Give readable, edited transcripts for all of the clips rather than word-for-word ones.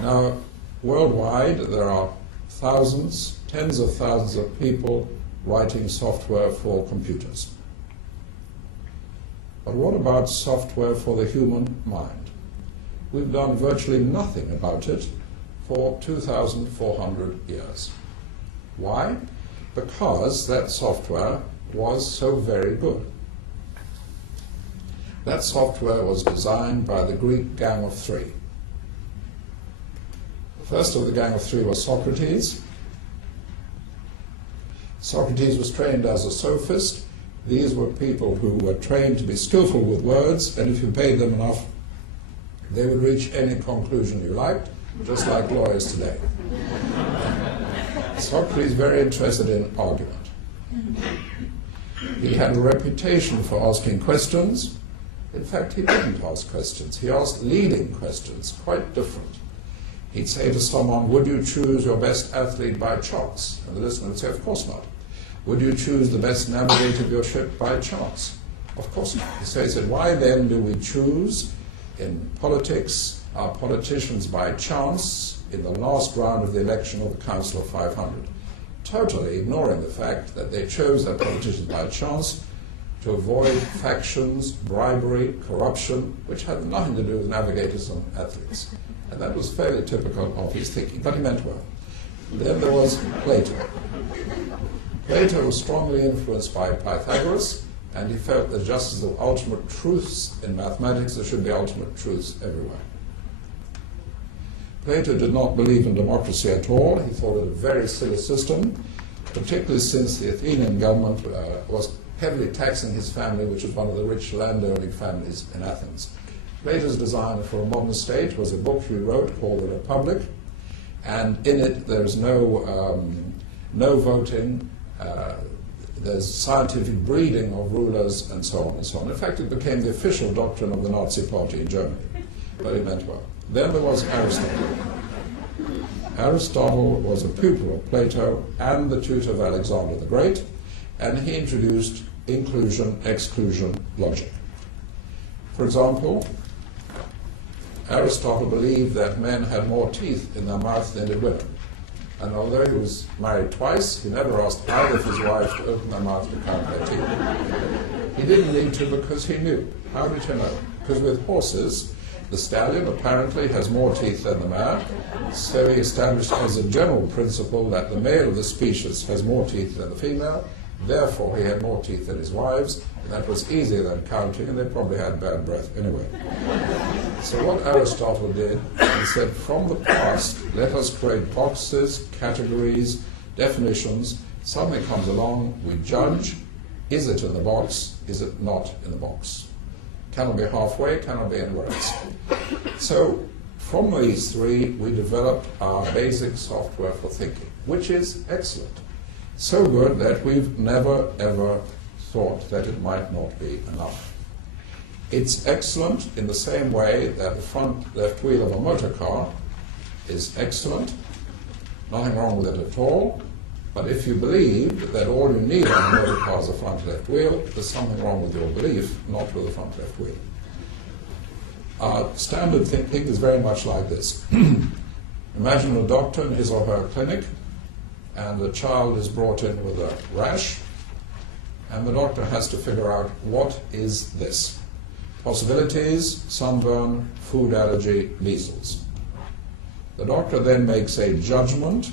Now, worldwide, there are thousands, tens of thousands of people writing software for computers. But what about software for the human mind? We've done virtually nothing about it for 2,400 years. Why? Because that software was so very good. That software was designed by the Greek Gang of Three. The first of the Gang of Three was Socrates. Socrates was trained as a sophist. These were people who were trained to be skillful with words, and if you paid them enough, they would reach any conclusion you liked, just like lawyers today. Socrates was very interested in argument. He had a reputation for asking questions. In fact, he didn't ask questions. He asked leading questions, quite different. He'd say to someone, would you choose your best athlete by chance? And the listener would say, of course not. Would you choose the best navigator of your ship by chance? Of course not. So he said, why then do we choose in politics our politicians by chance in the last round of the election of the Council of 500? Totally ignoring the fact that they chose their politicians by chance to avoid factions, bribery, corruption, which had nothing to do with navigators and athletes. And that was fairly typical of his thinking, but he meant well. Then there was Plato. Plato was strongly influenced by Pythagoras, and he felt that just as there were ultimate truths in mathematics, there should be ultimate truths everywhere. Plato did not believe in democracy at all. He thought it a very silly system, particularly since the Athenian government was heavily taxing his family, which was one of the rich landowning families in Athens. Plato's design for a modern state was a book he wrote called The Republic, and in it there's no voting, there's scientific breeding of rulers, and so on and so on. In fact, it became the official doctrine of the Nazi Party in Germany, but it meant well. Then there was Aristotle. Aristotle was a pupil of Plato and the tutor of Alexander the Great, and he introduced inclusion-exclusion logic. For example, Aristotle believed that men had more teeth in their mouth than did women. And although he was married twice, he never asked either of his wives to open their mouth to count their teeth. He didn't need to because he knew. How did he know? Because with horses, the stallion apparently has more teeth than the mare, so he established as a general principle that the male of the species has more teeth than the female, therefore he had more teeth than his wives, and that was easier than counting, and they probably had bad breath anyway. So what Aristotle did, he said, from the past, let us create boxes, categories, definitions. Something comes along, we judge, is it in the box, is it not in the box? Cannot be halfway, cannot be anywhere else. So from these three, we developed our basic software for thinking, which is excellent. So good that we've never, ever thought that it might not be enough. It's excellent in the same way that the front left wheel of a motor car is excellent. Nothing wrong with it at all. But if you believe that all you need on a motor car is a front left wheel, there's something wrong with your belief, not with the front left wheel. Standard thinking is very much like this. Imagine a doctor in his or her clinic, and the child is brought in with a rash, and the doctor has to figure out what is this. Possibilities: sunburn, food allergy, measles. The doctor then makes a judgment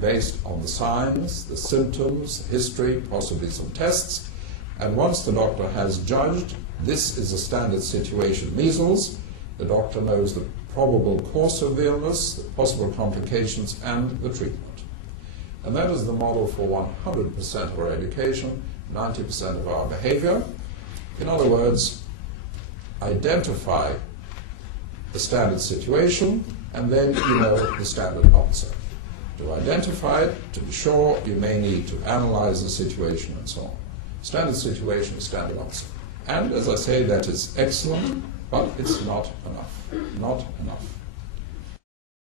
based on the signs, the symptoms, history, possibly some tests, and once the doctor has judged this is a standard situation, measles, the doctor knows the probable course of the illness, the possible complications, and the treatment. And that is the model for 100% of our education, 90% of our behavior. In other words, identify the standard situation, and then you know the standard answer. To identify it, to be sure, you may need to analyze the situation and so on. Standard situation, standard answer. And as I say, that is excellent, but it's not enough. Not enough.